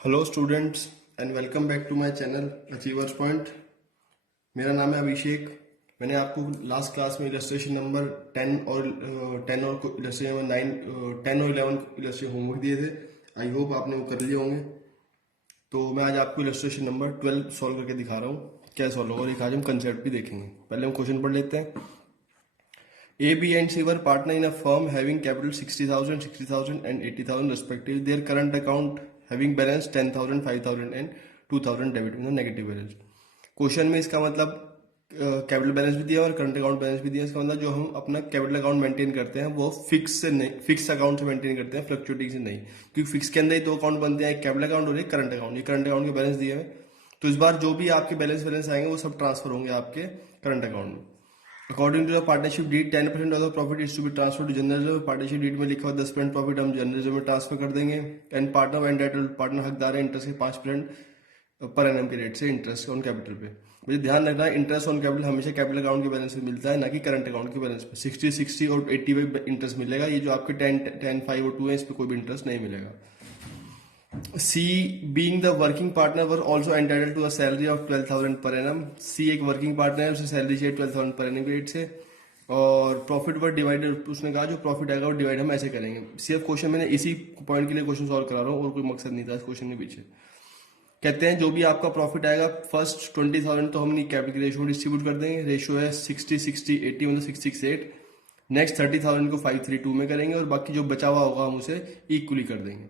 Hello students and welcome back to my channel achievers point. मेरा नाम है अभिषेक। मैंने आपको लास्ट क्लास में इलस्ट्रेशन नंबर 10 और इलस्ट्रेशन नंबर 9 10 और 11 इलस्ट्रेशन होमवर्क दिए थे। आई होप आपने वो कर लिए होंगे। तो मैं आज आपको इलस्ट्रेशन नंबर 12 सॉल्व करके दिखा रहा हूँ क्या सॉल्व होगा, और एक आज हम कंसेप्ट भी देखेंगे। पहले हम क्वेश्चन पढ़ लेते हैं। A, B and C were partner in a firm having capital 60,000, 60,000 and 80,000 respectively. Their current account having balance 10,000, 5,000 and 2,000 debit में नेगेटिव बैलेंस। क्वेश्चन में इसका मतलब कैपिटल बैलेंस भी दिया और करंट अकाउंट बैलेंस भी दिया। इसका मतलब जो हम अपना कैपिटल अकाउंट मेंटेन करते हैं वो फिक्स से नहीं, फिक्स अकाउंट से मेंटेन करते हैं, फ्लक्चुएटिंग से नहीं। क्योंकि फिक्स के अंदर ही दो अकाउंट बनते हैं, एक कैपिटल अकाउंट और एक करंट अकाउंट। ये करंट अकाउंट के बैलेंस दिए हैं, तो इस बार जो भी आपके बैलेंस आएंगे वो सब ट्रांसफर होंगे आपके करंट अकाउंट में। According to the partnership deed 10% of the profit is to be transfer to journalism. Partnership deed में लिखा हुआ 10% प्रॉफिट हम जर्नलिज्म में ट्रांसफर कर देंगे। एंड पार्टनर एंटाइटल, पार्टनर हकदार है इंटरेस्ट के 5% पर एनम के रेट से इंटरेस्ट ऑन कैपिटल पे। मुझे ध्यान रखना है, इंटरेस्ट ऑन कैपिटल हमेशा कैपिटल अकाउंट के बैलेंस पे मिलता है, ना कि करंट अकाउंट के बैलेंस पे। 60 और 80 पे इंटरेस्ट मिलेगा। ये जो आपके 10, 5 और 2 है, इस पर कोई भी इंटरेस्ट नहीं मिलेगा। C, being the working partner, were also entitled to a salary of 12,000 per annum. C एक वर्किंग पार्टनर है, उसे सैलरी चाहिए 12,000 पर एनम के रेट से। और प्रॉफिट वर डिवाइडेड, उसने कहा जो प्रॉफिट आएगा वो डिवाइड हम ऐसे करेंगे। सिर्फ क्वेश्चन मैंने इसी पॉइंट के लिए क्वेश्चन सॉल्व करा रहा हूँ, और कोई मकसद नहीं था इस क्वेश्चन के पीछे। कहते हैं जो भी आपका प्रॉफिट आएगा, फर्स्ट 20,000 तो हम कैपिटल के रेशियो में डिस्ट्रीब्यूट कर देंगे। रेशियो है 60-60-80, मतलब 668। नेक्स्ट 30,000 को 532 में करेंगे, और बाकी जो बचा हुआ होगा हम उसे इक्वली कर देंगे।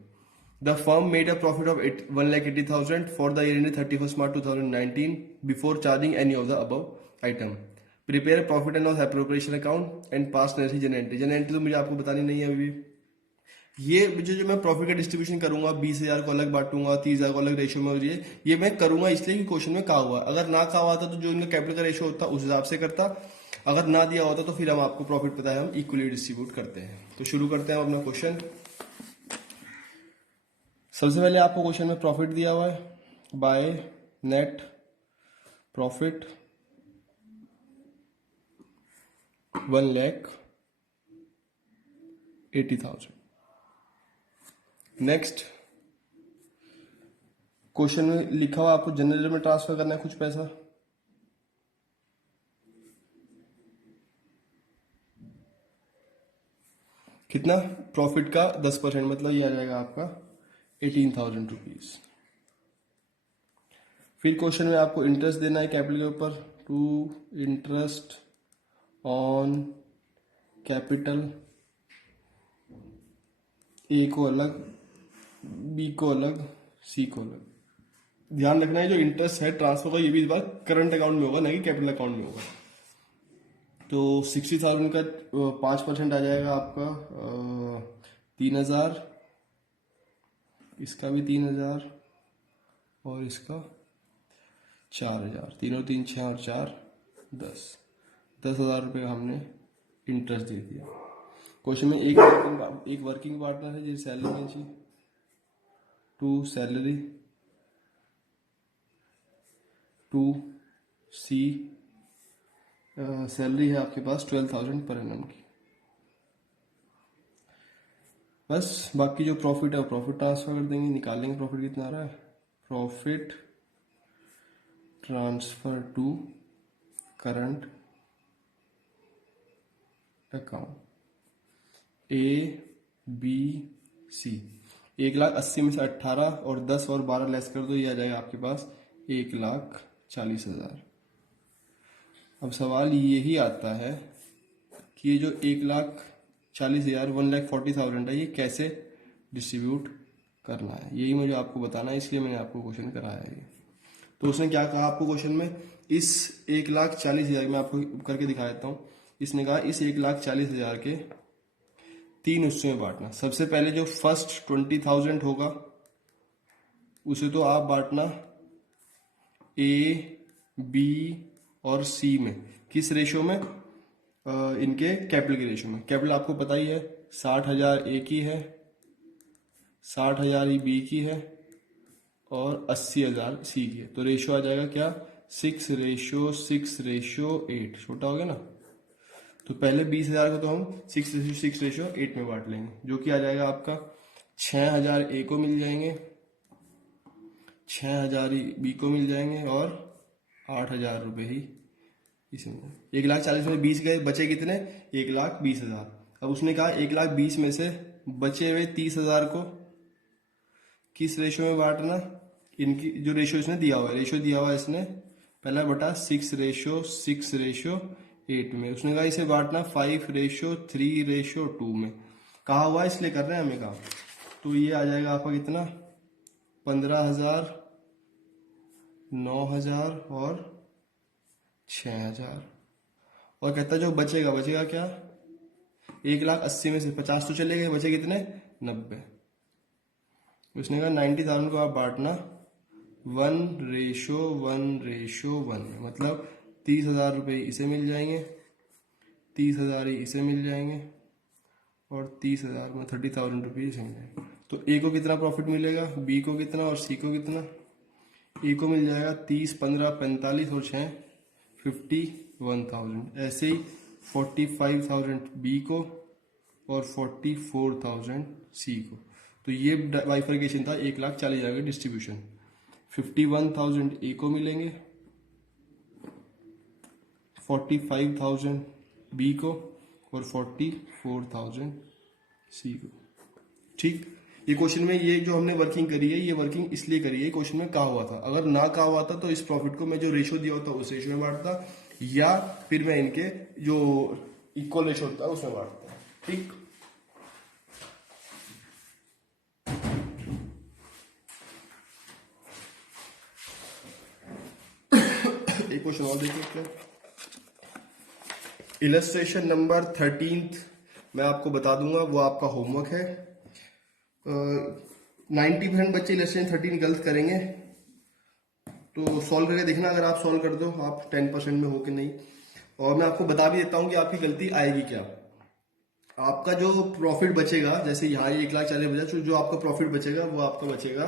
The firm made a profit of 1,80,000 for the year ended 31st March 2019 before charging any of the above item. Prepare profit and loss appropriation account and pass necessary journal entry। journal entry तो मुझे आपको बतानी नहीं है अभी। ये जो मैं प्रॉफिट का डिस्ट्रीब्यूशन करूंगा, 20,000 को अलग बांटूंगा, 30,000 को अलग रेशियो में, ये मैं करूंगा इसलिए कि क्वेश्चन में कहा हुआ। अगर ना कहा हुआ था तो जो इनका कैपिटल का रेशियो होता उस हिसाब से करता। अगर ना दिया होता तो फिर हम आपको प्रॉफिट पता है, हम इक्वली डिस्ट्रीब्यूट करते हैं। तो शुरू करते हैं अपना क्वेश्चन। सबसे पहले आपको क्वेश्चन में प्रॉफिट दिया हुआ है, by net profit 1,80,000। Next question में लिखा हुआ आपको जनरल में ट्रांसफर करना है कुछ पैसा। कितना? प्रॉफिट का 10%, मतलब ये आ जाएगा आपका 18,000 रुपीज। फिर क्वेश्चन में आपको इंटरेस्ट देना है कैपिटल के ऊपर, टू इंटरेस्ट ऑन कैपिटल, ए को अलग, बी को अलग, सी को अलग। ध्यान रखना है जो इंटरेस्ट है ट्रांसफर का, ये भी इस बार करंट अकाउंट में होगा, ना कि कैपिटल अकाउंट में होगा। तो 60,000 का 5% आ जाएगा आपका 3,000, इसका भी 3,000 और इसका 4,000। 3 और 3 6 और 4 10,000 रुपये हमने इंटरेस्ट दे दिया। क्वेश्चन में एक वर्किंग पार्टनर है जिसकी सैलरी नहीं चाहिए, to salary, to C salary है आपके पास 12,000 पर एनम की। बस बाकी जो प्रॉफिट है वो प्रॉफिट ट्रांसफर कर देंगे, निकालेंगे प्रॉफिट कितना आ रहा है। Profit transfer to current account A B C. 1,80,000 में से 18 और 10 और 12 लेस कर दो, ये आ जाएगा आपके पास 1,40,000। अब सवाल यही आता है कि ये जो 1,40,000 1,40,000 है, ये कैसे डिस्ट्रीब्यूट करना है, यही मुझे आपको बताना है, इसलिए मैंने आपको क्वेश्चन कराया है। तो उसने क्या कहा आपको क्वेश्चन में, इस 1,40,000 में आपको करके दिखा देता हूँ। इसने कहा इस 1,40,000 के 3 हिस्सों में बांटना। सबसे पहले जो फर्स्ट 20,000 होगा उसे तो आप बांटना ए बी और सी में। किस रेशियो में? इनके कैपिटल के रेशियो में। कैपिटल आपको पता ही है, 60,000 ए की है, 60,000 ही बी की है और 80,000 सी की है। तो रेशियो आ जाएगा क्या? 6:6:8। छोटा हो गया ना। तो पहले 20,000 को तो हम 6:6:8 में बांट लेंगे, जो कि आ जाएगा आपका 6,000 ए को मिल जाएंगे 6,000 ही बी को मिल जाएंगे और 8,000 रुपये ही इसमें। 1,40,000 में 20 गए, बचे कितने? 1,20,000। अब उसने कहा 1,20,000 में से बचे हुए 30,000 को किस रेशो में बांटना? इनकी जो रेशो इसने दिया हुआ है, रेशो दिया हुआ है इसने पहला बटा 6:6:8 में। उसने कहा इसे बांटना 5:3:2 में। कहा हुआ इसलिए कर रहे हैं हमें काम। तो ये आ जाएगा आपका कितना? 15,000, 9,000 और 6,000। और कहता जो बचेगा क्या? 1,80,000 में से 50 तो चले गए, बचे कितने? 90। उसने कहा 90,000 को आप बांटना 1:1:1 में। मतलब 30,000 रुपये इसे मिल जाएंगे, 30,000 ही इसे मिल जाएंगे और 30,000 में 30,000 रुपये इसे मिल जाएंगे। तो ए को कितना प्रॉफिट मिलेगा, बी को कितना और सी को कितना? ए को मिल जाएगा 30, 15, 45 और 6 51,000। ऐसे ही 45,000 बी को और 44,000 सी को। तो ये बाइफर्केशन था 1,40,000 का डिस्ट्रीब्यूशन। 51,000 ए को मिलेंगे, 45,000 बी को और 44,000 सी को। ठीक, ये क्वेश्चन में ये जो हमने वर्किंग करी है, ये वर्किंग इसलिए करी है, क्वेश्चन में कहा हुआ था। अगर ना कहा हुआ था तो इस प्रॉफिट को मैं जो रेशो दिया होता उस रेशो में बांटता, या फिर मैं इनके जो इक्वल रेशो होता है उसमें बांटता। ठीक, एक क्वेश्चन और देख सकते हैं। इलस्ट्रेशन नंबर 13 मैं आपको बता दूंगा, वो आपका होमवर्क है। 90% बच्चे इलस्ट्रेशन 13 गलत करेंगे, तो सॉल्व करके देखना। अगर आप सॉल्व कर दो आप 10% में हो कि नहीं। और मैं आपको बता भी देता हूं कि आपकी गलती आएगी क्या। आपका जो प्रॉफिट बचेगा, जैसे यहाँ 1,40,000 जो आपका प्रॉफिट बचेगा वो आपका बचेगा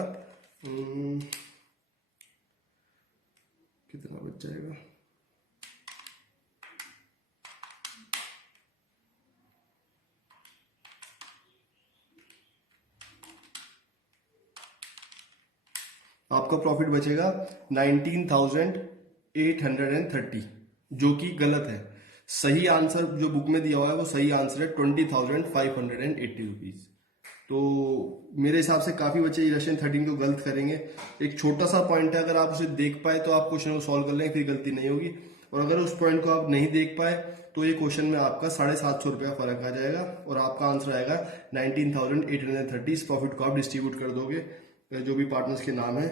कितना बच जाएगा? आपका प्रॉफिट बचेगा 19,830, जो कि गलत है। सही आंसर जो बुक में दिया हुआ है वो सही आंसर है 20,580 रुपीज। तो मेरे हिसाब से काफी बच्चे इलेक्शन 13 को गलत करेंगे। एक छोटा सा पॉइंट है, अगर आप उसे देख पाए तो आप क्वेश्चन को सॉल्व कर लेंगे, फिर गलती नहीं होगी। और अगर उस पॉइंट को आप नहीं देख पाए तो ये क्वेश्चन में आपका 750 रुपया फर्क आ जाएगा और आपका आंसर आएगा 19,830। इस प्रॉफिट को आप डिस्ट्रीब्यूट कर दोगे जो भी पार्टनर्स के नाम है,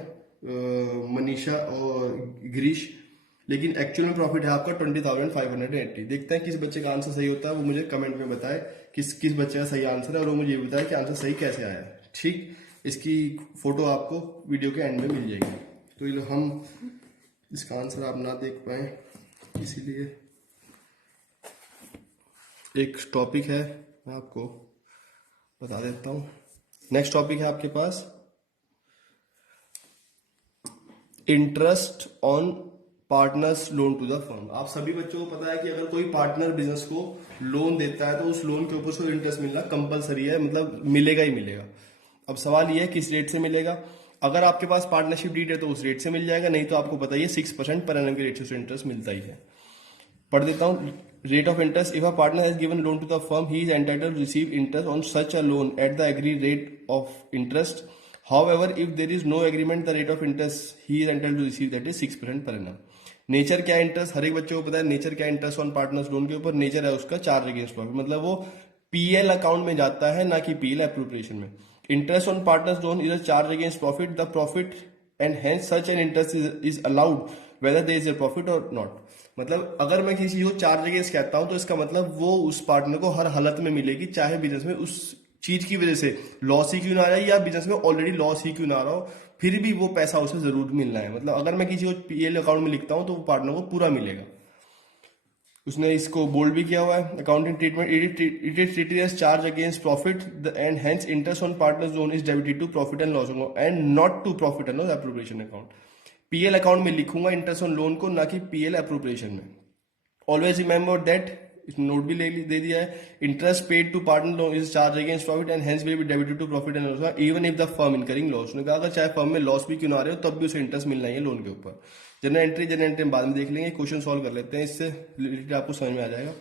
मनीषा और गिरीश। लेकिन एक्चुअल में प्रॉफिट है आपका 20,580। देखते हैं किस बच्चे का आंसर सही होता है, वो मुझे कमेंट में बताए किस बच्चे का सही आंसर है, और वो मुझे ये बताए कि आंसर सही कैसे आया। ठीक, इसकी फोटो आपको वीडियो के एंड में मिल जाएगी। तो हम इसका आंसर आप ना देख पाए इसीलिए एक टॉपिक है, मैं आपको बता देता हूं। नेक्स्ट टॉपिक है आपके पास interest on partners loan to the firm. आप सभी बच्चों को पता है कि अगर कोई पार्टनर बिजनेस को लोन देता है तो उस लोन के ऊपर उसको इंटरेस्ट मिलना कंपलसरी है, मतलब मिलेगा ही मिलेगा। अब सवाल ये है किस रेट से मिलेगा। अगर आपके पास पार्टनरशिप डीड है तो उस रेट से मिल जाएगा, नहीं तो आपको पता ही है 6% पर एनम के रेट से इंटरेस्ट मिलता ही है। पढ़ देता हूं। Rate of interest, if a partner has given loan to the firm he is entitled to receive interest on such a loan at the agreed rate of interest. However, if there is no agreement, the rate of interest he is entitled to receive that is 6% per annum. Nature क्या interest, हर एक बच्चे को पता है nature क्या interest on partners loan के ऊपर। Nature है उसका चार्ज अगेंस्ट प्रॉफिट, मतलब वो पीएल अकाउंट में जाता है ना कि पीएल एप्रोप्रिएशन में। Interest on partners loan is a charge against profit, the profit and hence such an interest is allowed whether there is a profit और नॉट। मतलब अगर मैं किसी को चार्ज अगेंस्ट कहता हूं तो इसका मतलब वो उस पार्टनर को हर हालत में मिलेगी, चाहे बिजनेस में उस चीज की वजह से लॉस ही क्यों ना आ रहा है या बिजनेस में ऑलरेडी लॉस ही क्यों ना आ रहा हो, फिर भी वो पैसा उसे जरूर मिलना है। मतलब अगर मैं किसी को पीएल अकाउंट में लिखता हूं तो वो पार्टनर को पूरा मिलेगा। उसने इसको बोल्ड भी किया हुआ है। Accounting treatment, it is treated as charge against profit and hence interest on partners loan is debited to profit and loss and not to profit and loss appropriation account. PL account में लिखूंगा interest on loan को, ना कि PL appropriation में। Always remember that इसमें note भी दे दिया है, interest paid to partner is charge against profit and hence will be debited to profit and loss even if the firm incurring loss. उसने कहा अगर चाहे फर्म में लॉस भी क्यों ना आ रहे हो तब भी उसे इंटरेस्ट मिलना ही है लोन के ऊपर। जनरल एंट्री हम बाद में देख लेंगे, क्वेश्चन सॉल्व कर लेते हैं, इससे रिलेटेड आपको समझ में आ जाएगा।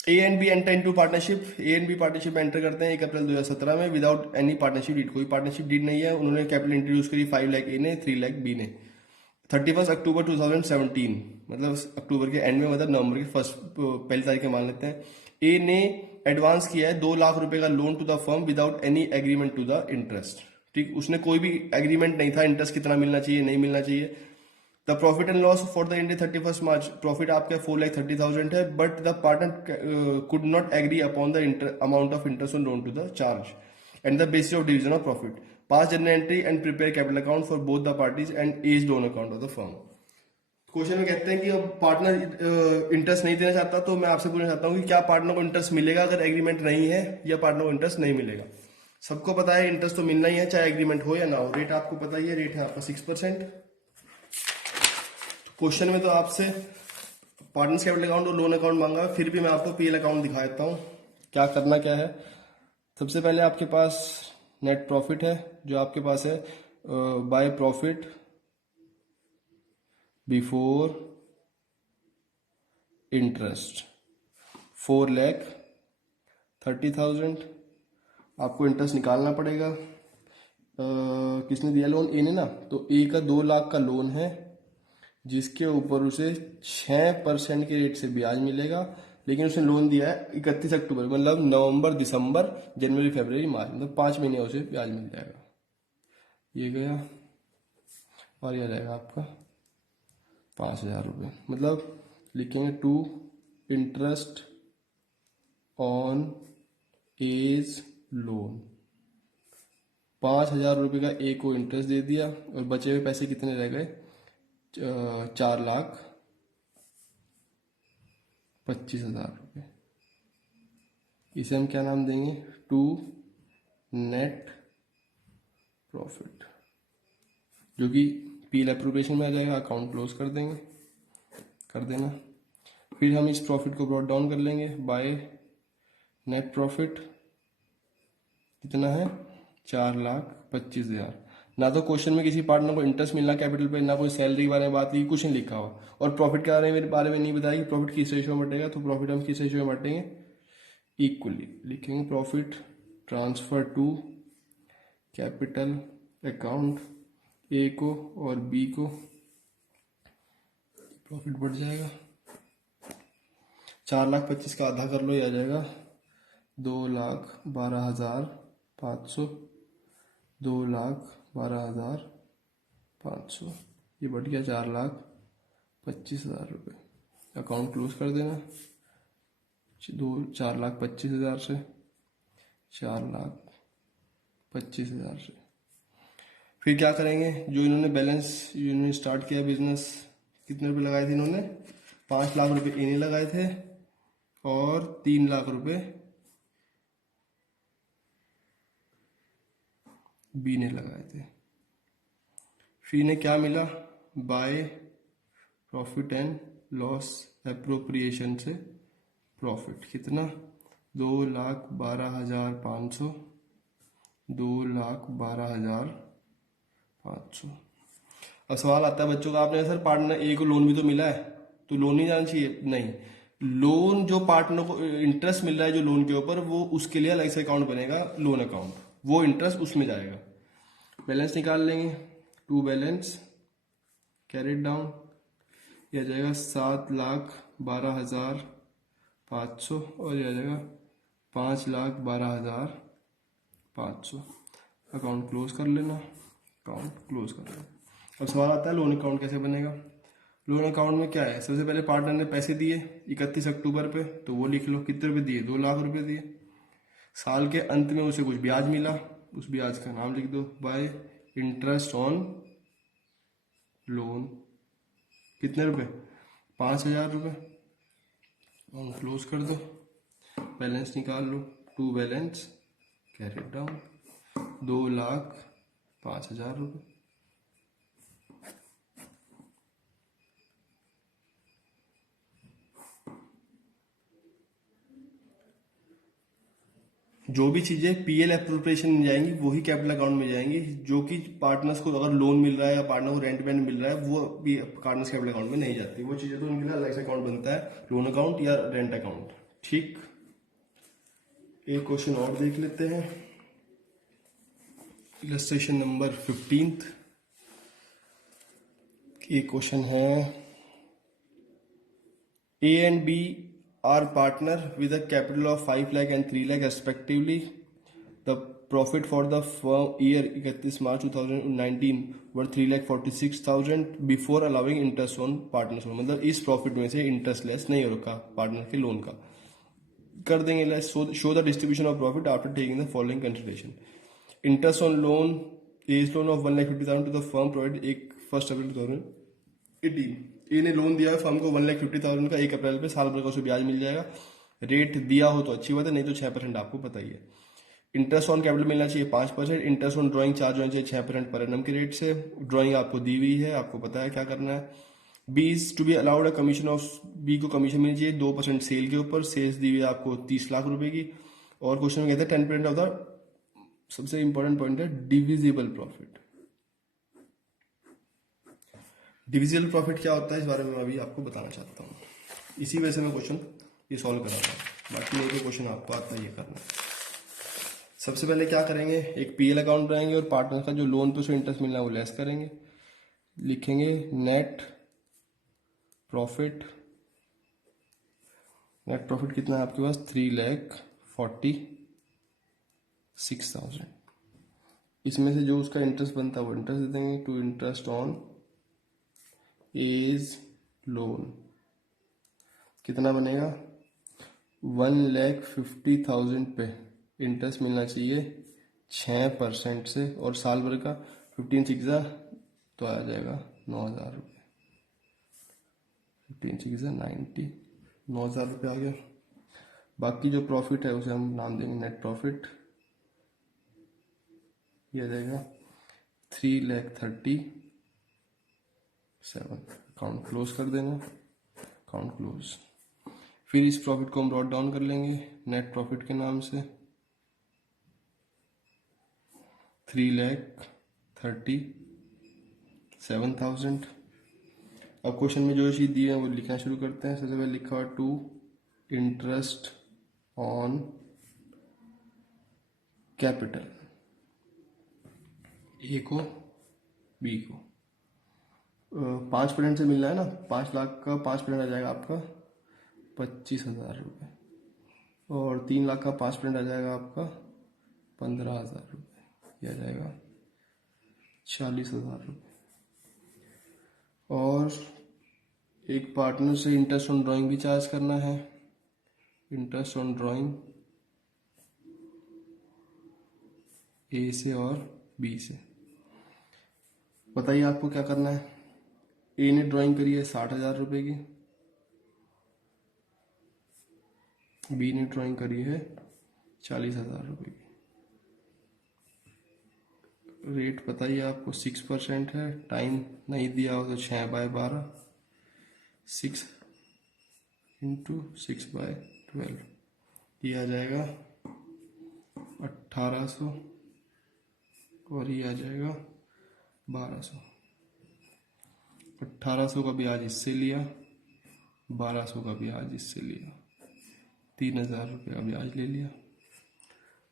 A and B enter into partnership, A and B partnership enter करते हैं 1 अप्रैल 2017 में विदाउट एनी पार्टनरशिप डीड, कोई पार्टनरशिप डीड नहीं है। उन्होंने कैपिटल इंट्रोड्यूस करी 5 लाख ए ने, 3 लाख बी ने। 31 अक्टूबर 2017 मतलब अक्टूबर के एंड में, मतलब नवंबर के फर्स्ट पहली तारीख के मान लेते हैं। ए ने एडवांस किया है 2 लाख रुपए का loan to the firm without any agreement to the interest. ठीक, उसने कोई भी एग्रीमेंट नहीं था इंटरेस्ट कितना मिलना चाहिए नहीं मिलना चाहिए। The profit and loss for the end 31 मार्च, प्रॉफिट आपका 4,30,000 है, but the partner could not agree upon the amount of interest on loan to the charge and the basis of division of profit. Pass journal entry and prepare capital account for both the parties and as loan account of the firm. Question में कहते हैं कि अब partner interest नहीं देना चाहता, तो मैं आपसे पूछना चाहता हूँ कि क्या पार्टनर को इंटरेस्ट मिलेगा अगर एग्रीमेंट नहीं है, या पार्टनर को इंटरेस्ट नहीं मिलेगा। सबको पता है इंटरेस्ट तो मिलना ही है चाहे एग्रीमेंट हो या ना हो। रेट आपको पता ही है, रेट है आपका 6%। क्वेश्चन में तो आपसे पार्टनर्स कैपिटल अकाउंट और लोन अकाउंट मांगा, फिर भी मैं आपको पीएल अकाउंट दिखा देता हूँ। क्या करना क्या है, सबसे पहले आपके पास नेट प्रॉफिट है जो आपके पास है, बाय प्रॉफिट बिफोर इंटरेस्ट 4,30,000 आपको इंटरेस्ट निकालना पड़ेगा। किसने दिया लोन, ए ने ना, तो ए का 2 लाख का लोन है जिसके ऊपर उसे 6% के रेट से ब्याज मिलेगा, लेकिन उसने लोन दिया है 31 अक्टूबर, मतलब नवंबर दिसंबर जनवरी फरवरी मार्च, मतलब 5 महीने उसे ब्याज मिल जाएगा। ये गया और यह रहेगा आपका 5,000 रुपये, मतलब लिखेंगे to interest on as loan. 5,000 रुपये का ए को इंटरेस्ट दे दिया और बचे हुए पैसे कितने रह गए, 4,25,000 रुपये। इसे हम क्या नाम देंगे, टू नेट प्रॉफिट, जो कि पीएल एप्रोप्रिएशन में आ जाएगा। अकाउंट क्लोज कर देंगे, कर देना। फिर हम इस प्रॉफिट को ब्रॉट डाउन कर लेंगे बाय नेट प्रॉफिट, कितना है 4,25,000। ना तो क्वेश्चन में किसी पार्टनर को इंटरेस्ट मिलना कैपिटल पे, ना कोई सैलरी के बारे में बात की, कुछ नहीं लिखा हुआ, और प्रॉफिट के बारे में नहीं बताया कि प्रॉफिट किस रेशियो में बटेगा। तो प्रॉफिट हम किस रेशियो में बांटेंगे, इक्वली लिखेंगे। Profit transfer to capital account A को और बी को, प्रॉफिट बढ़ जाएगा। 4,25,000 का आधा कर लो, ये आ जाएगा 2,12,500, 2,12,500, ये बढ़ गया 4,25,000 रुपये। अकाउंट क्लोज कर देना। 4,25,000 से 4,25,000 से फिर क्या करेंगे, जो इन्होंने बैलेंस इन्होंने स्टार्ट किया बिजनेस, कितने रुपए लगाए थे इन्होंने, 5 लाख रुपए इन्हें लगाए थे और 3 लाख रुपए बी ने लगाए थे। फिर इन्हें क्या मिला, by profit and loss appropriation से प्रॉफिट, कितना 2,12,500, 2,12,500। अब सवाल आता है बच्चों का, आपने सर पार्टनर ए को लोन भी तो मिला है, तो लोन नहीं जाना चाहिए। नहीं, लोन जो पार्टनर को इंटरेस्ट मिल रहा है जो लोन के ऊपर, वो उसके लिए अलग से अकाउंट बनेगा लोन अकाउंट, वो इंटरेस्ट उसमें जाएगा। बैलेंस निकाल लेंगे, टू बैलेंस कैरिड डाउन, यह जाएगा 7,12,500 और यह जाएगा 5,12,500। अकाउंट क्लोज कर लेना, अकाउंट क्लोज कर लेना। अब सवाल आता है लोन अकाउंट कैसे बनेगा। लोन अकाउंट में क्या है, सबसे पहले पार्टनर ने पैसे दिए 31 अक्टूबर पे, तो वो लिख लो कितने रुपए दिए, 2 लाख रुपए दिए। साल के अंत में उसे कुछ ब्याज मिला, उस ब्याज का नाम लिख दो, बाय इंटरेस्ट ऑन लोन, कितने रुपए, 5,000 रुपये। और क्लोज कर दो, बैलेंस निकाल लो, टू बैलेंस कैरिड डाउन, 2,05,000 रुपये। जो भी चीजें पीएल एप्रोप्रिएशन में जाएंगी वही कैपिटल अकाउंट में जाएंगी। जो कि पार्टनर्स को अगर लोन मिल रहा है या पार्टनर को रेंट वेंट मिल रहा है वो भी पार्टनर्स कैपिटल अकाउंट में नहीं जाती। वो चीजें तो उनके लिए अलग से अकाउंट बनता है, लोन अकाउंट या रेंट अकाउंट। ठीक, एक क्वेश्चन और देख लेते हैं। Illustration number 15। ये क्वेश्चन है, A and B are partner with a capital of 5 lakh and 3 lakh respectively. The profit for the firm year 31 March 2019 were 3,46,000 before allowing interest on partners loan। मतलब इस profit में से interest less नहीं हो रखा partner के loan का। कर देंगे less. Show the distribution of profit after taking the following consideration. Interest on loan, as loan of 1,50,000 to the firm provide एक 1 अप्रैल 2018। इन्हें लोन दिया है फर्म को 1,50,000 का, 1 अप्रैल पे साल भर का उसे ब्याज मिल जाएगा। रेट दिया हो तो अच्छी बात है, नहीं तो 6% आपको पता ही है। इंटरेस्ट ऑन कैपिटल मिलना चाहिए 5%। इंटरेस्ट ऑन ड्राइंग चार्ज होना चाहिए 6% पर एनम के रेट से। ड्राइंग आपको दी हुई है, आपको पता है क्या करना है। B is to be allowed a commission of, B को कमीशन मिलनी चाहिए 2% सेल के ऊपर। सेल्स दी हुई है आपको 30 लाख रुपए की। और क्वेश्चन में कहते हैं 10% ऑफ द, सबसे इंपॉर्टेंट पॉइंट है डिविजिबल प्रॉफिट। डिविजिबल प्रॉफिट क्या होता है इस बारे में मैं अभी आपको बताना चाहता हूँ। इसी वजह से मैं क्वेश्चन ये सॉल्व करा रहा हूँ, बाकी नहीं तो क्वेश्चन आपको आता है ये करना। सबसे पहले क्या करेंगे, एक पीएल अकाउंट बनाएंगे और पार्टनर का जो लोन पे उसे इंटरेस्ट मिलना है वो लेस करेंगे। लिखेंगे नेट प्रॉफिट। नेट प्रॉफिट कितना है आपके पास, 3,46,000। इसमें से जो उसका इंटरेस्ट बनता है वो इंटरेस्ट दे देंगे to interest on as loan. कितना बनेगा, 1,50,000 पे इंटरेस्ट मिलना चाहिए 6% से, और साल भर का 15 6 तो आ जाएगा 9,000 रुपये। 15 6 90, 9,000 रुपये आ गया। बाकी जो प्रॉफिट है उसे हम नाम देंगे नेट प्रॉफिट। ये आ जाएगा 3,37,000। अकाउंट क्लोज कर देना, अकाउंट क्लोज। फिर इस प्रॉफिट को हम ब्रॉट डाउन कर लेंगे नेट प्रॉफिट के नाम से, 3,37,000। अब क्वेश्चन में जो चीज दी है वो लिखना शुरू करते हैं। सबसे पहले लिखा हुआ टू इंटरेस्ट ऑन कैपिटल, ए को बी को 5% से मिलना है ना, 5 लाख का 5% आ जाएगा आपका 25,000 रुपये, और 3 लाख का 5% आ जाएगा आपका 15,000 रुपये, यह आ जाएगा 40,000 रुपये। और एक पार्टनर से इंटरेस्ट ऑन ड्राइंग भी चार्ज करना है। इंटरेस्ट ऑन ड्राइंग ए से और बी से। बताइए आपको क्या करना है। ए ने ड्राइंग करी है 60,000 रुपये की, बी ने ड्राइंग करी है 40,000 रुपये की। रेट बताइए आपको, 6% है। टाइम नहीं दिया हो तो 6/12, 6 इंटू 6/12, ये आ जाएगा 1,800, और ये आ जाएगा 1,200। 1,800 का ब्याज इससे लिया, 1,200 का ब्याज इससे लिया, 3,000 रुपये का ब्याज ले लिया।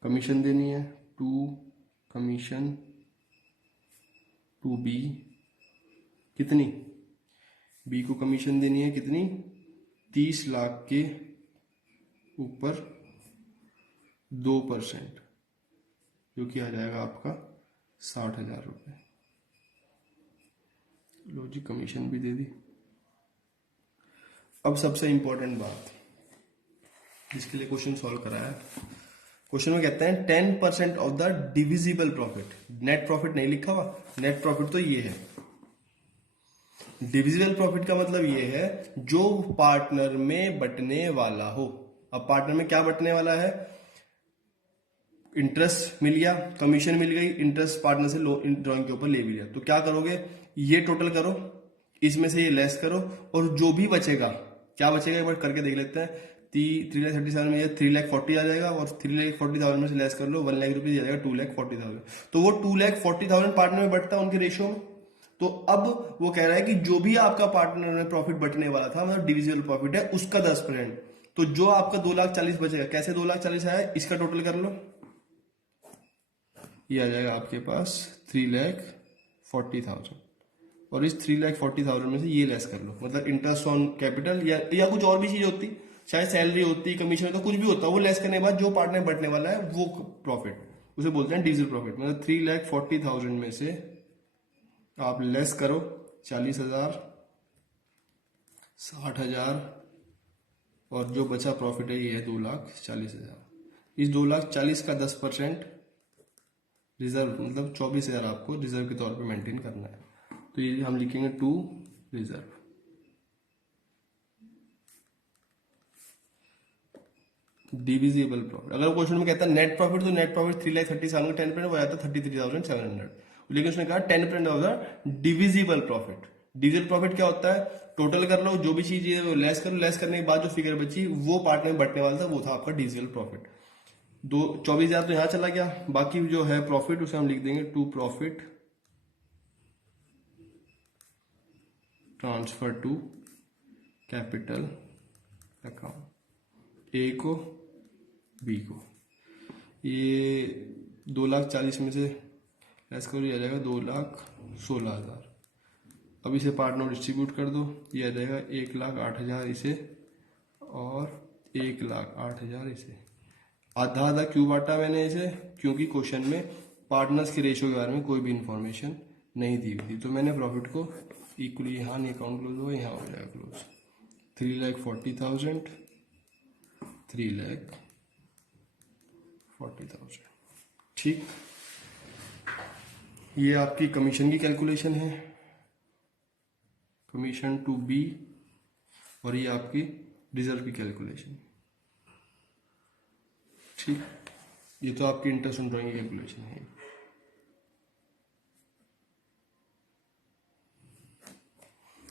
कमीशन देनी है टू कमीशन टू बी। कितनी, बी को कमीशन देनी है कितनी, 30 लाख के ऊपर 2%, जो कि आ जाएगा आपका 60,000 रुपये। लो जी, कमीशन भी दे दी। अब सबसे इंपॉर्टेंट बात जिसके लिए क्वेश्चन सॉल्व कराया, क्वेश्चन में कहते हैं 10% of the divisible profit. Net profit नहीं लिखा हुआ, नेट प्रॉफिट तो ये है। डिविजिबल प्रॉफिट का मतलब ये है जो पार्टनर में बंटने वाला हो। अब पार्टनर में क्या बंटने वाला है, इंटरेस्ट मिल गया, कमीशन मिल गई, इंटरेस्ट पार्टनर से ड्राइंग के ऊपर ले भी लिया। तो क्या करोगे, ये टोटल करो, इसमें से ये लेस करो, और जो भी बचेगा, क्या बचेगा एक बार करके देख लेते हैं। 3,37 में ये 3,40,000 आ जाएगा, और 3,40,000 में से लेस कर लो 1,00,000 रुपीज आ जाएगा 2,40,000। तो वो 2,40,000 पार्टनर में बटता है उनके रेशियो में। तो अब वो कह रहा है कि जो भी आपका पार्टनर में प्रॉफिट बटने वाला था, मतलब डिविजिबल प्रॉफिट है, उसका 10%। तो जो आपका 2,40,000 बचेगा, कैसे 2,40,000 आया, इसका टोटल कर लो, ये आ जाएगा आपके पास 3,40,000, और इस 3,40,000 में से ये लेस कर लो, मतलब इंटरेस्ट ऑन कैपिटल या कुछ और भी चीज होती, चाहे सैलरी होती, कमीशन होता, कुछ भी होता, वो लेस करने के बाद जो पार्टनर बटने वाला है वो प्रॉफिट, उसे बोलते हैं डिविजिबल प्रॉफिट। मतलब 3,40,000 में से आप लेस करो 40,000, 60,000, और जो बचा प्रॉफिट है ये है 2,40,000। इस 2,40,000 का 10% रिजर्व, मतलब 24,000 आपको रिजर्व के तौर पे मेंटेन करना है। तो ये हम लिखेंगे टू रिजर्व। डिविजिबल प्रॉफिट, अगर क्वेश्चन में कहता है नेट प्रॉफिट, तो नेट प्रॉफिट 3,37 का 10% वो आता 33,700, लेकिन उसने कहा 10% of the divisible profit. Divisible profit क्या होता है, टोटल कर लो, जो भी चीज लेस करो, लेस करने के बाद जो फिगर बची वो पार्ट में बटने वाला था, वो था आपका डिविजिबल प्रॉफिट। 24,000 तो यहाँ चला गया, बाकी जो है प्रॉफिट उसे हम लिख देंगे to profit transfer to capital account, A को बी को। ये 2,40,000 में से लेस करो, ये आ जाएगा 2,16,000। अब इसे पार्ट में डिस्ट्रीब्यूट कर दो, ये आ जाएगा 1,08,000 इसे, और 1,08,000 इसे। आधा आधा क्यों बांटा मैंने इसे, क्योंकि क्वेश्चन में पार्टनर्स के रेशियो के बारे में कोई भी इंफॉर्मेशन नहीं दी हुई थी, तो मैंने प्रॉफिट को इक्वली, यहाँ नहीं अकाउंट क्लोज होगा, यहाँ हो जाएगा क्लोज। 3,40,000, 3,40,000, ठीक। ये आपकी कमीशन की कैलकुलेशन है, कमीशन टू बी, और ये आपकी रिजर्व की कैलकुलेशन, ठीक। ये तो आपकी इंटरेस्ट ऑन ड्राइंग की कैलकुलेशन है।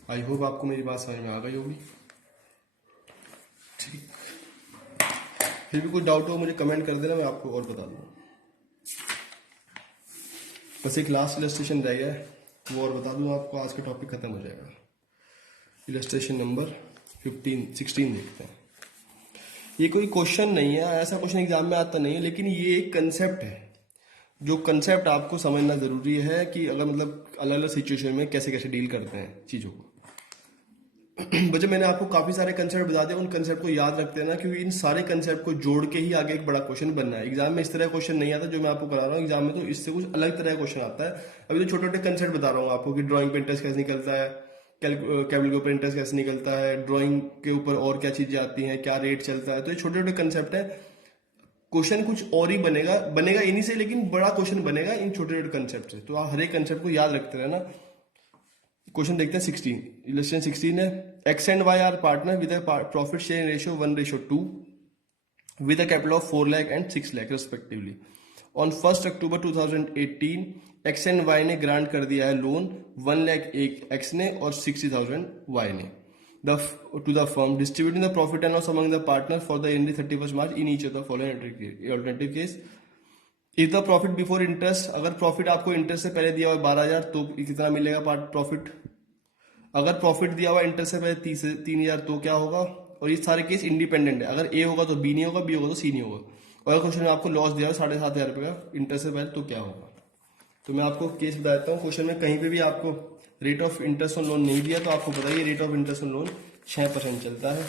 आई होप आपको मेरी बात समझ में आ गई होगी, ठीक। फिर भी कुछ डाउट हो मुझे कमेंट कर देना, मैं आपको और बता दूंगा। बस एक लास्ट इलस्ट्रेशन रह गया है, वो और बता दूं आपको, आज का टॉपिक खत्म हो जाएगा। इलस्ट्रेशन नंबर 16 देखते हैं। ये कोई क्वेश्चन नहीं है, ऐसा क्वेश्चन एग्जाम में आता नहीं है, लेकिन ये एक कंसेप्ट है, जो कंसेप्ट आपको समझना जरूरी है कि अगर मतलब अलग अलग सिचुएशन में कैसे कैसे डील करते हैं चीजों को। बच्चे मैंने आपको काफी सारे कंसेप्ट बता दिए, उन कंसेप्ट को याद रखते हैं ना, क्योंकि इन सारे कंसेप्ट को जोड़ के ही आगे एक बड़ा क्वेश्चन बनना है। एग्जाम में इस तरह क्वेश्चन नहीं आता जो मैं आपको करा रहा हूँ, एग्जाम में तो इससे कुछ अलग तरह का क्वेश्चन आता है। अभी तो छोटे छोटे कंसेप्ट बता रहा हूँ आपको कि ड्राइंग पे इंटरेस्ट कैसे निकलता है, कैपिटल के ऊपर इंटरेस्ट कैसे निकलता है, ड्राइंग के ऊपर और क्या चीजें आती हैं, क्या रेट चलता है। तो ये छोटे छोटे कंसेप्ट है, क्वेश्चन कुछ और ही बनेगा इन्हीं से, लेकिन बड़ा क्वेश्चन बनेगा इन छोटे छोटे कंसेप्ट से। तो आप हर एक कंसेप्ट को याद रखते रहना। क्वेश्चन देखते हैं 16, इलस्ट्रेशन 16 है। X and Y are partner with profit sharing ratio 1:2 with a capital of 4 lakh and 6 lakh respectively. On 1st October 2018 X and Y ने ग्रांट कर दिया है लोन 1 लाख एक्स ने और 60,000 वाई ने to the firm, distributing the profit and loss among the partner for the ending 31st March in each of the following alternative case. If the profit before interest, अगर profit आपको interest से पहले दिया हुआ 12,000 तो कितना मिलेगा प्रॉफिट। अगर प्रॉफिट दिया हुआ इंटरेस्ट से पहले 3,000 तो क्या होगा। और ये सारे केस इंडिपेंडेंट है, अगर ए होगा तो बी नहीं होगा, बी होगा तो सी नहीं होगा। और अगर क्वेश्चन में आपको लॉस दिया हुआ 7,500 रुपये का इंटरेस्ट से पहले तो क्या होगा। तो मैं आपको केस बता देता हूँ। क्वेश्चन में कहीं पे भी आपको rate of interest on loan नहीं दिया तो आपको बताइए rate of interest on loan 6% चलता है।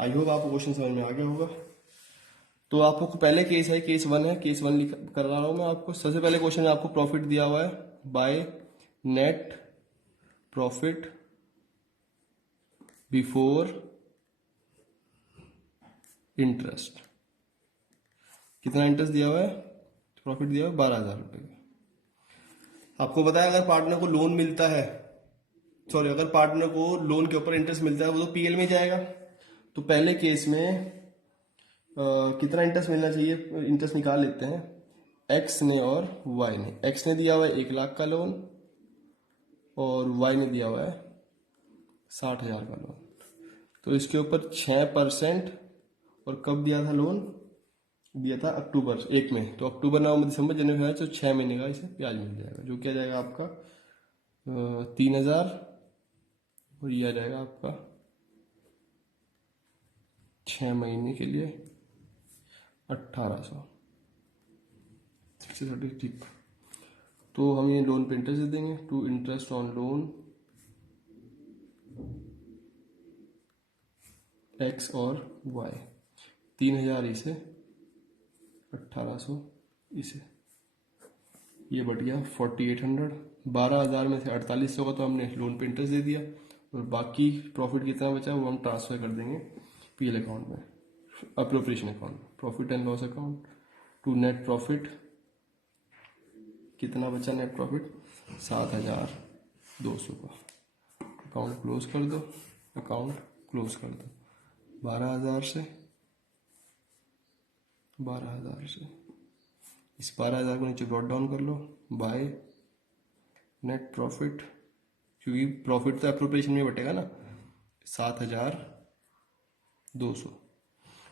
आई होप आपको क्वेश्चन समझ में आ गया होगा। तो आपको पहले केस है, केस 1 है, केस 1 कर रहा हूं मैं आपको। सबसे पहले क्वेश्चन में आपको प्रॉफिट दिया हुआ है by net profit before interest. कितना इंटरेस्ट दिया हुआ है, प्रॉफिट दिया हुआ 12,000 रुपए का। आपको बताया अगर पार्टनर को लोन मिलता है, अगर पार्टनर को लोन के ऊपर इंटरेस्ट मिलता है वो तो पीएल में जाएगा। तो पहले केस में कितना इंटरेस्ट मिलना चाहिए, इंटरेस्ट निकाल लेते हैं। एक्स ने और वाई ने, एक्स ने दिया हुआ है 1 लाख का लोन और वाई ने दिया हुआ है 60,000 का लोन। तो इसके ऊपर 6%, और कब दिया था लोन? दिया था अक्टूबर 1 में। तो अक्टूबर नवंबर दिसंबर जनवरी फरवरी, तो 6 महीने का इसे ब्याज मिल जाएगा, जो क्या जाएगा आपका 3,000, और ये आ जाएगा आपका 6 महीने के लिए 1,800। ठीक, तो हम ये लोन पे इंटरेस्ट दे देंगे। To interest on loan X और वाई, 3,000 इसे, 1,800 इसे, ये बढ़ गया 4,800। 12,000 में से 4,800 का तो हमने लोन पे इंटरेस्ट दे दिया, और बाकी प्रॉफिट कितना बचा वो हम ट्रांसफर कर देंगे पीएल अकाउंट में, appropriation account, profit and loss account to net profit. कितना बचा नेट प्रॉफिट? 7,200 का। अकाउंट क्लोज कर दो, अकाउंट क्लोज कर दो। 12,000 से, 12,000 से इस 12,000 को नीचे ब्रॉट डाउन कर लो बाय नेट प्रॉफिट, क्योंकि प्रॉफिट तो एप्रोप्रिएशन में बटेगा ना। 7,200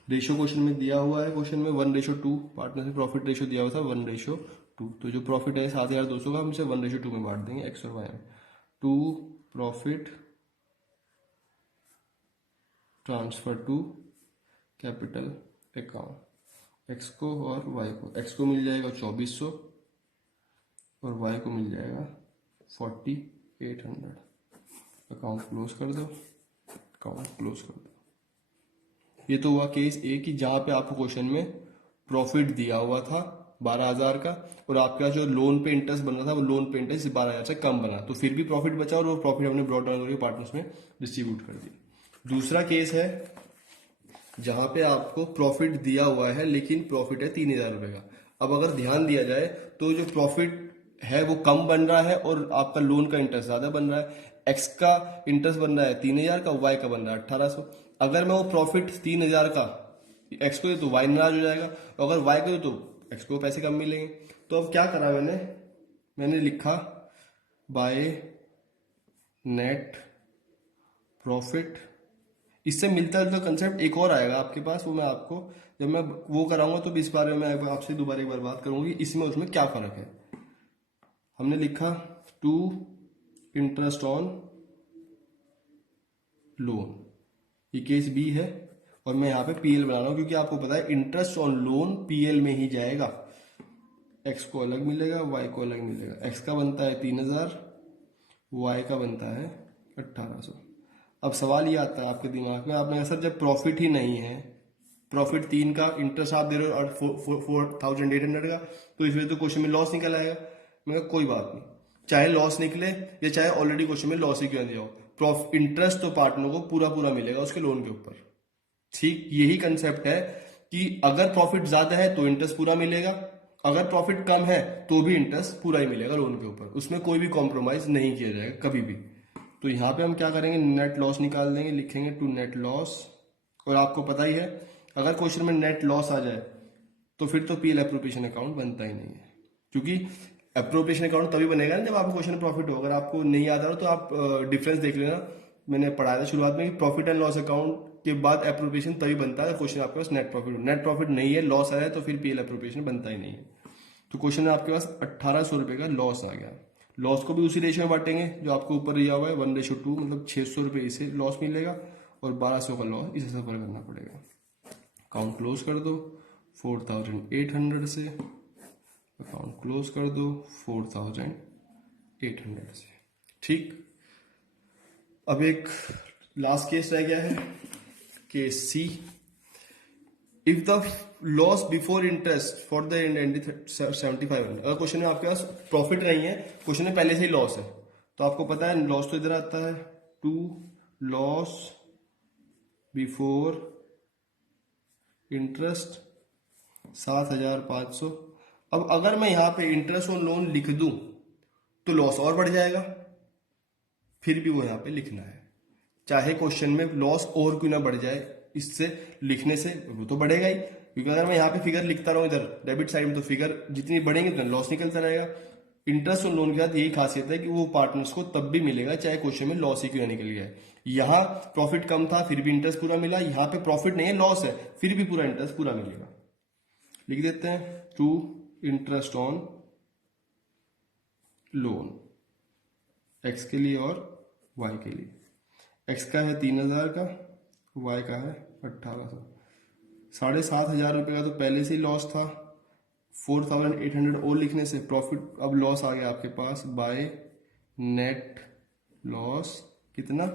रेशो क्वेश्चन में दिया हुआ है, क्वेश्चन में 1:2 पार्टनर से प्रॉफिट रेशो दिया हुआ था 1:2। तो जो प्रॉफिट है 7,200 का हम इसे 1:2 में बांट देंगे एक्स और वाई में। To profit transfer to capital account, X को और वाई को। एक्स को मिल जाएगा 2,400 और वाई को मिल जाएगा 4,800। अकाउंट क्लोज कर दो, अकाउंट क्लोज कर दो। ये तो हुआ केस ए कि जहां पे आपको क्वेश्चन में प्रॉफिट दिया हुआ था 12,000 का, और आपका जो लोन पे इंटरेस्ट बन रहा था वो लोन पे इंटरेस्ट 12,000 से कम बना, तो फिर भी प्रॉफिट बचा और वो प्रॉफिट हमने ब्रॉट डाउन करके पार्टनर्स में डिस्ट्रीब्यूट कर दिया। दूसरा केस है जहां पे आपको प्रॉफिट दिया हुआ है लेकिन प्रॉफिट है 3,000 रुपए का। अब अगर ध्यान दिया जाए तो जो प्रॉफिट है वो कम बन रहा है और आपका लोन का इंटरेस्ट ज्यादा बन रहा है। एक्स का इंटरेस्ट बन रहा है 3,000 का, वाई का बन रहा है 1,800। अगर मैं वो प्रॉफिट 3,000 का एक्स को दे तो वाई नाराज हो जाएगा, और अगर वाई को दे तो एक्स को पैसे कम मिलेंगे। तो अब क्या करा मैंने लिखा बाय नेट प्रॉफिट। इससे मिलता जुलता कंसेप्ट एक और आएगा आपके पास, वो मैं आपको जब मैं वो कराऊंगा तो इस बारे में मैं आपसे दोबारा एक बार बात करूंगी इसमें उसमें क्या फर्क है। हमने लिखा टू इंटरेस्ट ऑन लोन, ये केस बी है, और मैं यहाँ पे पीएल बना रहा हूँ क्योंकि आपको पता है इंटरेस्ट ऑन लोन पीएल में ही जाएगा। एक्स को अलग मिलेगा, वाई को अलग मिलेगा। एक्स का बनता है 3,000, वाई का बनता है 1,800। अब सवाल ये आता है आपके दिमाग में, आपने कहा सर जब प्रॉफिट ही नहीं है, प्रॉफिट 3 का, इंटरेस्ट आप दे रहे हो और 4,800 का, तो इस वजह तो क्वेश्चन में लॉस निकल आएगा। मैं कोई बात नहीं, चाहे लॉस निकले या चाहे ऑलरेडी क्वेश्चन में लॉस ही क्यों दिया हो, इंटरेस्ट तो पार्टनर को पूरा पूरा मिलेगा उसके लोन के ऊपर। ठीक यही कंसेप्ट है कि अगर प्रॉफिट ज्यादा है तो इंटरेस्ट पूरा मिलेगा, अगर प्रॉफिट कम है तो भी इंटरेस्ट पूरा ही मिलेगा लोन के ऊपर, उसमें कोई भी कॉम्प्रोमाइज नहीं किया जाएगा कभी भी। तो यहां पे हम क्या करेंगे, नेट लॉस निकाल देंगे, लिखेंगे टू नेट लॉस। और आपको पता ही है अगर क्वेश्चन में नेट लॉस आ जाए तो फिर तो पीएल एप्रोप्रिएशन अकाउंट बनता ही नहीं है, क्योंकि एप्रोप्रिएशन अकाउंट तभी बनेगा ना जब आपको क्वेश्चन में प्रॉफिट हो। अगर आपको नहीं याद आ रहा तो आप डिफरेंस देख लेना, मैंने पढ़ाया था शुरुआत में कि प्रॉफिट एंड लॉस अकाउंट के बाद एप्रोप्रिएशन तभी बनता है क्वेश्चन आपके पास नेट प्रॉफिट हो। नेट प्रॉफिट नहीं है, लॉस आया है, तो फिर पीएल एप्रोप्रिएशन बनता ही नहीं है। तो क्वेश्चन में आपके पास 1,800 रुपए का लॉस आ गया। लॉस को भी उसी रेशियो में बांटेंगे जो आपको ऊपर दिया हुआ है 1:2, मतलब 600 रुपए इसे लॉस मिलेगा और 1,200 का लॉस इसे सफर करना पड़ेगा। अकाउंट क्लोज कर दो 4,800 से, अकाउंट क्लोज कर दो 4,800 से। ठीक, अब एक लास्ट केस रह गया है, case C. If the loss before interest for the 7,500, अगर क्वेश्चन में आपके पास प्रॉफिट नहीं है, क्वेश्चन में पहले से ही लॉस है, तो आपको पता है लॉस तो इधर आता है, टू लॉस बिफोर इंटरेस्ट 7,500। अब अगर मैं यहां पे इंटरेस्ट ऑन लोन लिख दूं तो लॉस और बढ़ जाएगा, फिर भी वो यहां पे लिखना है, चाहे क्वेश्चन में लॉस और क्यों ना बढ़ जाए, इससे लिखने से वो तो बढ़ेगा ही, क्योंकि अगर मैं यहाँ पे फिगर लिखता रहूं इधर डेबिट साइड में तो फिगर जितनी बढ़ेंगी उतना लॉस निकलता रहेगा। इंटरेस्ट और लोन के साथ यही खासियत है कि वो पार्टनर्स को तब भी मिलेगा चाहे क्वेश्चन में लॉस ही क्यों ना निकल गया है। यहाँ प्रॉफिट कम था फिर भी इंटरेस्ट पूरा मिला, यहाँ पे प्रॉफिट नहीं है लॉस है फिर भी पूरा इंटरेस्ट पूरा मिलेगा। लिख देते हैं to interest on loan X के लिए और वाई के लिए। एक्स का है 3000 का, वाई का है 1800। 7500 रुपये का तो पहले से ही लॉस था, 4800 और लिखने से प्रॉफिट अब लॉस आ गया आपके पास बाय नेट लॉस। कितना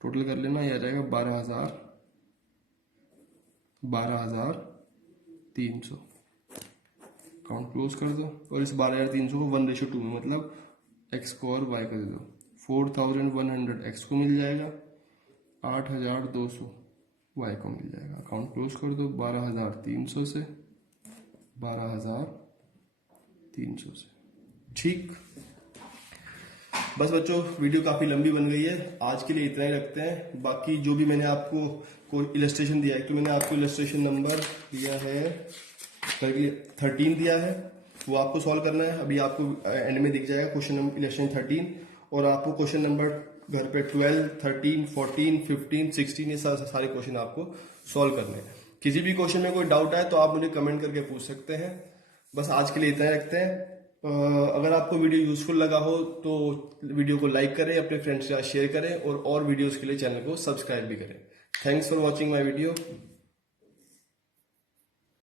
टोटल कर लेना, यह आ जाएगा 12,300। अकाउंट क्लोज कर दो और इस 12,300 को 1:2 में मतलब एक्स को और वाई को दे दो। 4100 एक्स को मिल जाएगा, 8200 वाई को मिल जाएगा। अकाउंट क्लोज कर दो 12,300 से 12,300 से। ठीक, बस बच्चों वीडियो काफी लंबी बन गई है, आज के लिए इतना ही रखते हैं। बाकी जो भी मैंने आपको कोई इलस्ट्रेशन दिया है, तो मैंने आपको इलस्ट्रेशन नंबर दिया है 13 दिया है, वो आपको सॉल्व करना है। अभी आपको एंड में दिख जाएगा क्वेश्चन नंबर इलस्ट्रेशन 13, और आपको क्वेश्चन नंबर घर पे 12, 13, 14, 15, 16 ये सारे क्वेश्चन आपको सॉल्व करने हैं। किसी भी क्वेश्चन में कोई डाउट आए तो आप मुझे कमेंट करके पूछ सकते हैं। बस आज के लिए इतना ही रखते हैं। अगर आपको वीडियो यूजफुल लगा हो तो वीडियो को लाइक करें, अपने फ्रेंड्स के साथ शेयर करें और वीडियोस के लिए चैनल को सब्सक्राइब भी करें। Thanks for watching my video.